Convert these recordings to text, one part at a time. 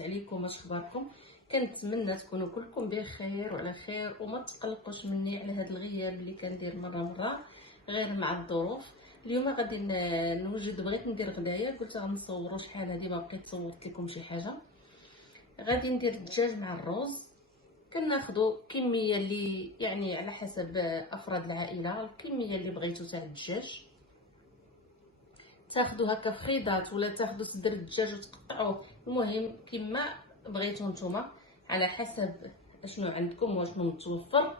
لاباس عليكم؟ اش اخباركم؟ كنتمنى تكونوا كلكم بخير وعلى خير وما تقلقوش مني على هذا الغياب اللي كندير مره غير مع الظروف. اليوم غادي نوجد، بغيت ندير غدايه، قلت غنصوروا شحال هذه ما بقيت صورت لكم شي حاجه. غادي ندير الدجاج مع الرز. كناخذوا كميه اللي يعني على حسب افراد العائله، الكميه اللي بغيتو تاع الدجاج. تاخذوا هكا فخيضات ولا تاخذوا صدر الدجاج وتقطعوه، المهم كما بغيتو نتوما على حسب اشنو عندكم واشنو متوفر.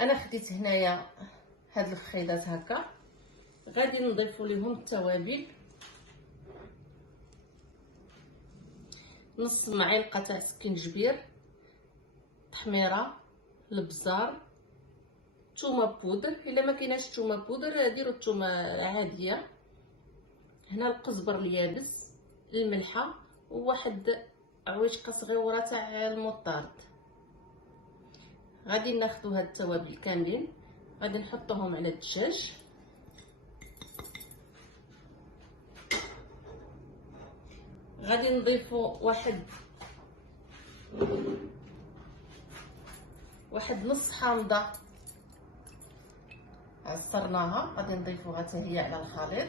انا خديت هنايا هاد الفخيضات هكا. غادي نضيفوا لهم التوابل، نص معلقه تاع سكينجبير، تحميره، البزار، ثومه بودر. الا ما كايناش ثومه بودر ديروا الثومه عاديه. هنا القزبر اليابس، الملحه، وواحد عويشقه صغيره تاع المطارد. غادي ناخذوا هاد التوابل كاملين، غادي نحطوهم على الدجاج. غادي نضيفوا واحد نص حامضه عصرناها، غادي نضيفوها حتى هي على الخليط.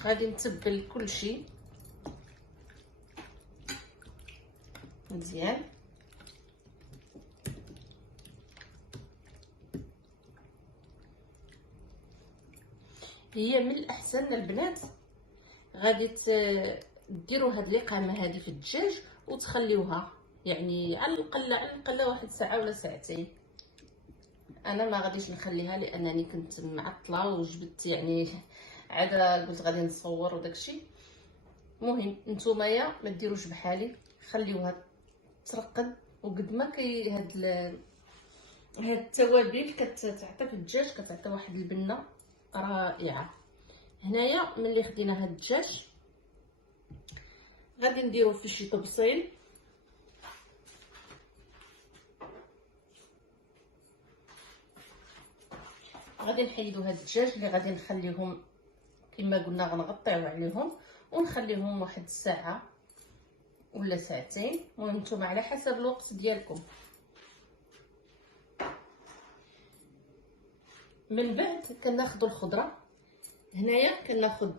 غادي نتبل كلشي مزيان. هي من الاحسن البنات غادي ديروا هاد الاقامه هذه في الدجاج وتخليوها يعني على الاقل واحد ساعه ولا ساعتين. انا ما غاديش نخليها لانني كنت معطله وجبت يعني عاد قلت غادي نصور وداكشي. المهم نتوما ما ديروش بحالي، خليوها ترقد. وقد ما كي هاد التوابل كتعطي في الدجاج، كتعطي واحد البنه رائعه. هنايا ملي خدينا هاد الدجاج غادي نديرو فيه شي طبسيل. غادي نحيدو هاد الدجاج اللي غادي نخليهم كما قلنا، غنغطيو عليهم ونخليهم واحد الساعه ولا ساعتين، المهم نتوما على حسب الوقت ديالكم. من بعد كناخذوا الخضره. هنايا كناخذ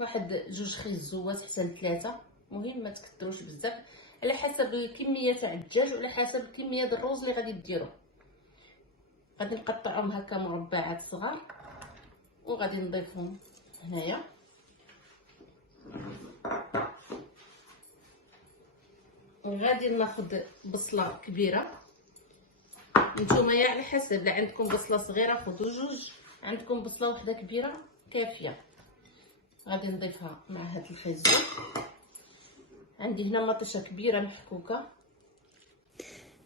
واحد جوج خيزوات حتى ل3، المهم ما تكثروش بزاف على حسب الكميه تاع الدجاج وعلى حسب الكميه ديال الرز اللي غادي ديروا. غادي نقطعهم هكا مربعات صغار وغادي نضيفهم هنايا. غادي ناخذ بصله كبيره، نتوما على حسب، لا عندكم بصله صغيره خذوا جوج، عندكم بصله واحده كبيره كافيه. غادي نضيفها مع هاد الخيزو. عندي هنا مطيشه كبيره محكوكه.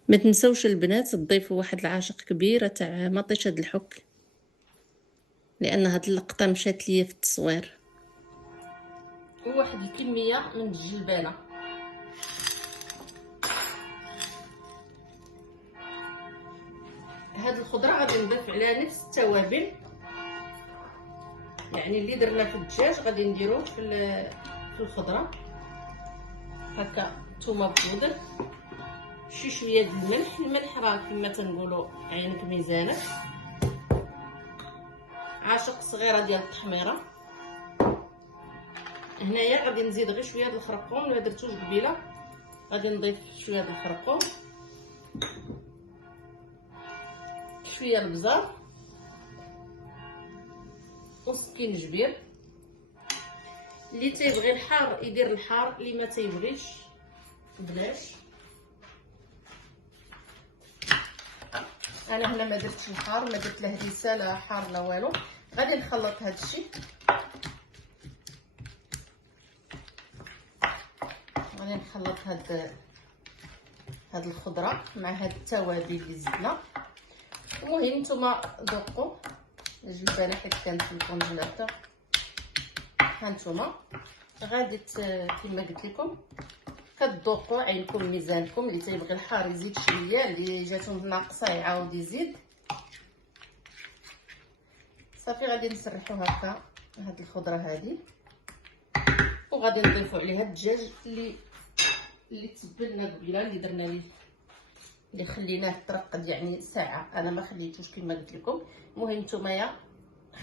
ما تنسوش البنات تضيفوا واحد العاشق كبيره تاع مطيشه الحك، لان هاد اللقطه مشات ليا في التصوير. وواحد الكميه من الجلبانه. هاد الخضره غادي نضيف عليها نفس التوابل، يعني اللي درنا في الدجاج غادي نديروه في الخضره. هكا ثومه بودر، شويه د الملح راه كما تنقولوا عينك ميزانك، عاشق صغيره ديال التحميره. هنايا غادي نزيد غير شويه د الخرقوم، ما درتوش قبيله. غادي نضيف شويه د الخرقوم، شويه البزار وسكينجبير. اللي تيبغي الحار يدير الحار، اللي ما تيبغيش بلاش. انا هنا ما درتش الحار، ما درت لا هريسه لا حار لا والو. غادي نخلط هذا الشيء، غادي نخلط هاد الخضره مع هاد التوابل اللي زدنا. المهم نتوما ذوقوا الجلبانه حيت كانت في الكونجيلاتور. هانتوما غادي كما قلت لكم كتذوقوا عينكم ميزانكم، اللي تيبغي الحار يزيد شويه، اللي جاتو ناقصه يعاود يزيد. صافي غادي نسرحوا هكا هاد الخضره هادي، وغادي نضيفوا عليها الدجاج اللي تبلنا قبيله، اللي درنا ليه اللي خليناه ترقد يعني ساعه. انا ما خليتوش كما قلت لكم. المهم نتوما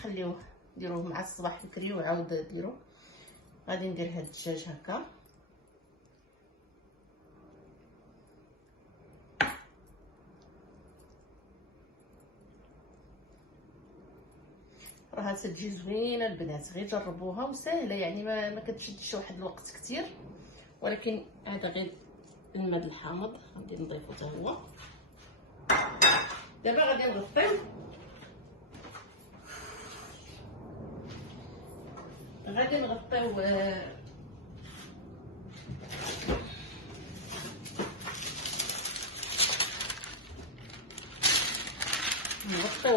خليوه ديروه مع الصباح بكري وعاود ديروه. غادي ندير هاد الدجاج هكا، راها تجي زوينه البنات، غير جربوها وسهله يعني ما كتشدش واحد الوقت كتير. ولكن هذا غير الماء الحامض غادي نضيفو حتى هو. دابا غادي نغطيو، نغطيو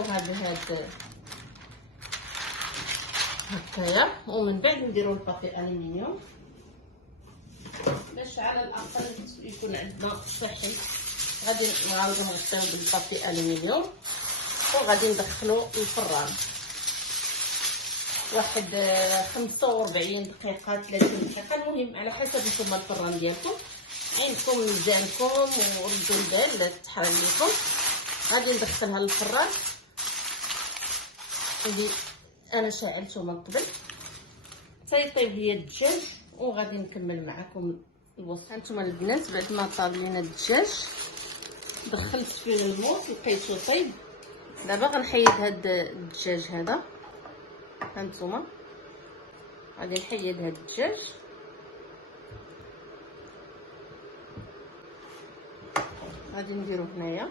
هاد هكايا، ومن بعد نديرو البابي الومنيوم باش على الاقل يكون عندنا صحي. غادي نعاودو نغطيو بالبابي الومنيوم وغادي ندخلو الفران واحد 45 دقيقه 30 دقيقه، المهم على حسب نتوما الفران ديالكم، عينكم ميزانكم وردوا البال لا تحرق لكم. غادي ندخلها للفران اللي انا شعلته من قبل تيطيب هي الدجاج، وغادي نكمل معكم الوصفه. هانتوما البنات بعد ما طاب لينا الدجاج دخلت فيه الموط لقيتو طيب. دابا غنحيد هاد الدجاج هذا، هانتوما غادي نحيد هاد الدجاج، غادي نديرو هنايا.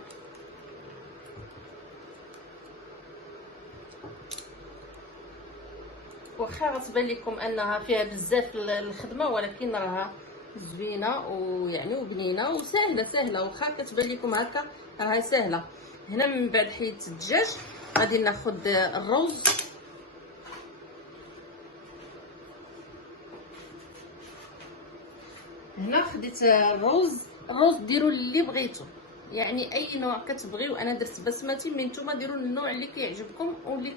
واخا غتبان لكم انها فيها بزاف الخدمه، ولكن راها زوينه ويعني وبنينه وسهله. واخا كتبان لكم هكا راها سهله. هنا من بعد حيدت الدجاج غادي ناخذ الروز. هنا خديت الروز ديروا اللي بغيتو، يعني اي نوع كتبغيو. انا درت بسمتي، من نتوما ديروا النوع اللي كيعجبكم واللي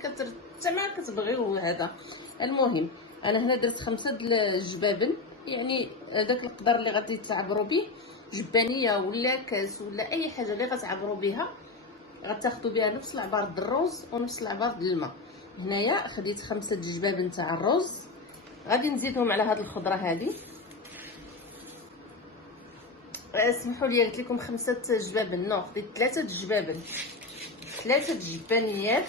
تما كتبغيو هذا. المهم انا هنا درت 5 د الجبابن، يعني داك القدر اللي غادي تعبروا به، جبانيه ولا كاس ولا اي حاجه اللي غتعبروا بها، غتاخذوا بها نفس العبار د الروز ونفس العبار د الماء. هنايا خديت 5 د الجبابن تاع الروز، غادي نزيدهم على هذه الخضره هذه. اسمحوا لي قلت لكم 5 جبابن، نو خديت 3 جبابن، 3 جبانيات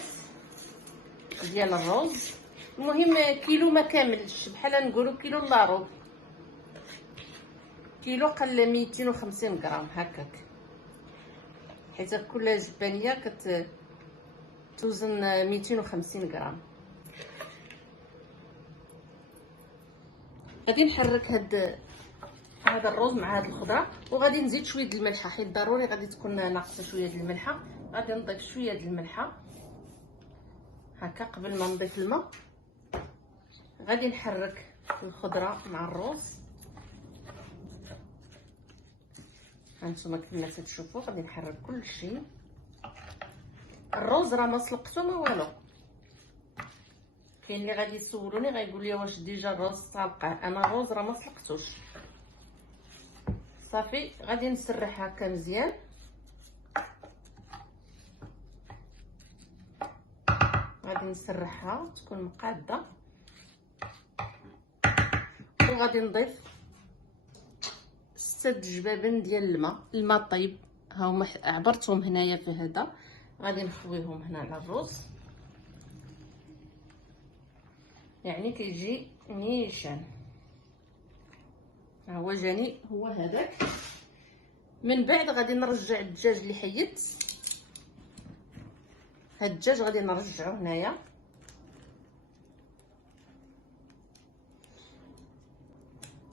ديال الروز. المهم كيلو ما كاملش، بحال نقولوا كيلو الا ربع، كيلو قل 250 غرام هكاك، حيت كل جبانيه كتوزن 250 غرام. غادي نحرك هذا الروز مع هذه الخضره، وغادي نزيد شويه د الملحه، حيت ضروري غادي تكون ناقصه شويه د الملحه. غادي نضيف شويه د الملحه هكا قبل ما نضيف الماء. غادي نحرك الخضره مع الروز. هانتوما كما تشوفوا غادي نحرك كل شيء. الروز راه ما سلقتو ما والو. كاين اللي غادي يسولوني غايقول لي واش ديجا الروز سالقه، انا الروز راه ما سلقتوش. صافي غادي نسرح هكا مزيان. غادي نسرحها تكون مقاده، وغادي نضيف 6 جبابن ديال الماء طيب، ها هما عبرتهم هنايا في هذا. غادي نخويهم هنا على الروز، يعني كيجي نيشان. ها هو جاني هو هذاك. من بعد غادي نرجع الدجاج اللي حيدت، هاد الدجاج غادي نرجعو هنايا.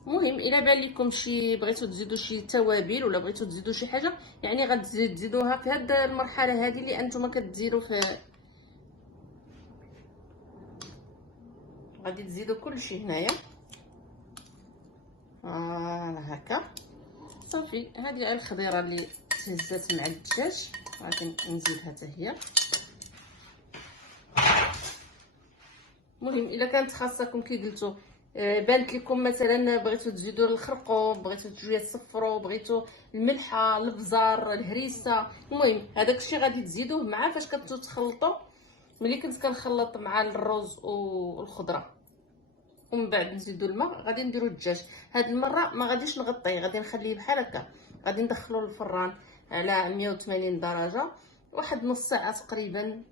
المهم الا بان لكم شي بغيتو تزيدوا شي توابل ولا بغيتو تزيدوا شي حاجه، يعني غتزيدوها في هاد المرحله هذه اللي انتم كديروا في، غادي تزيدوا كلشي هنايا. هكا صافي. هذه الخضيره اللي تهزات مع الدجاج غادي نزيدها حتى هي. المهم الا كانت خاصكم كي قلتوا بانت لكم مثلا بغيتو تزيدوا الخرقوم، بغيتو شويه تصفروا، بغيتو الملحه، الابزار، الهريسه، المهم هذاك الشيء غادي تزيدوه مع فاش كنتو تخلطوا. ملي كنت كنخلط مع الرز والخضره ومن بعد نزيدوا الماء غادي نديروا الدجاج. هاد المره ما غاديش نغطيه، غادي نخليه بحال هكا، غادي ندخلو للفران على 180 درجه واحد نص ساعه تقريبا.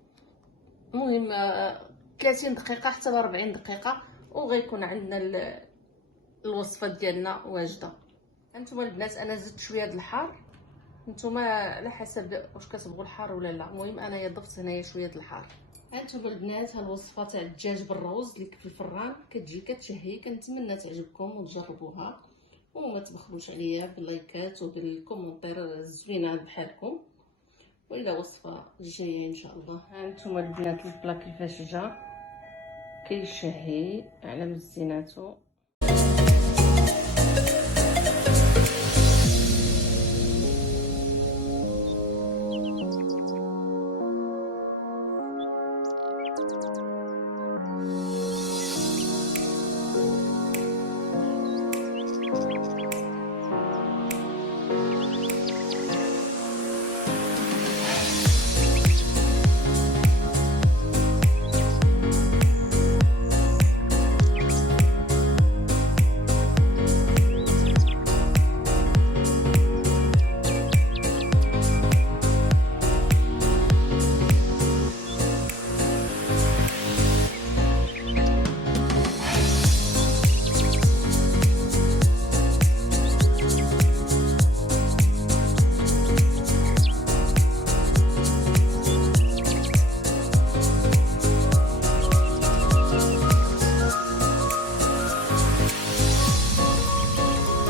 المهم 30 دقيقه حتى ل 40 دقيقه وغيكون عندنا الوصفه ديالنا واجده. هانتوما البنات انا زدت شويه د الحار، نتوما على حسب واش كتبغوا الحار ولا لا. المهم انايا ضفت هنايا شويه د الحار. هانتوما البنات ها الوصفه تاع الدجاج بالروز اللي في الفران كتجي كتشهي، كنتمنى تعجبكم وتجربوها وما تبخلوش عليا باللايكات وبالكومونتير الزوينه بحالكم. والى وصفه جايه ان شاء الله. هانتوما البنات البلا كيفاش جا كيشهي على مزيناتو.